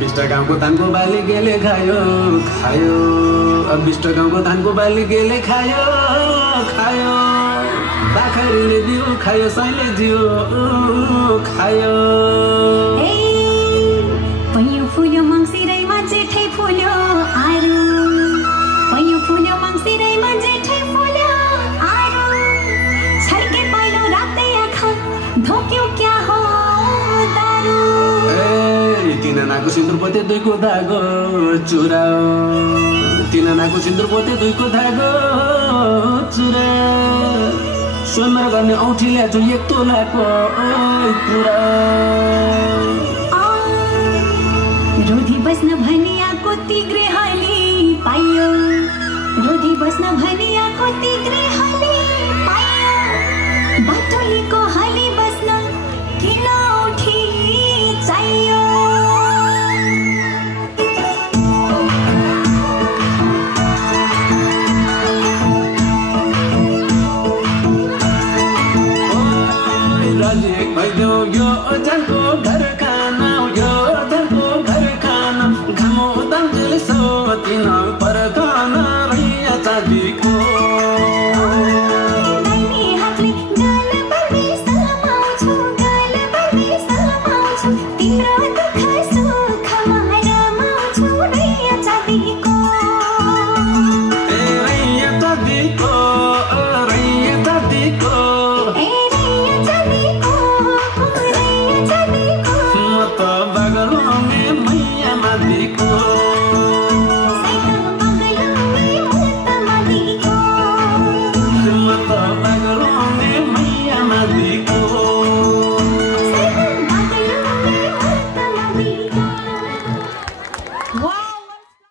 बिष्ट गाउँको धानको बाली गेले खायो खायो बिष्ट गाउँको धानको बाली गेले खायो खायो बाखरीले दियो खायो साइले दियो खायो पैयो फुल्यो मङ्सिरैमा जेठै फुल्यो आरु पैयो फुल्यो मङ्सिरैमा जेठै फुल्यो आरु छर्के पहिलो रातै आँखा धोक्यो क्या हो दारु तीन आनाको सिन्दुर पोते दुईको धागो चुरा तीन आनाको सिन्दुर पोते दुईको धागो चुरा स्वयंवर गर्ने औँठी ल्याएको एक तोलाको कुरा रोधी बस्न भनियाको तिग्रेहली पाइयो रोधी बस्न भनियाको तिग्रेहली पाइयो बाटोलीको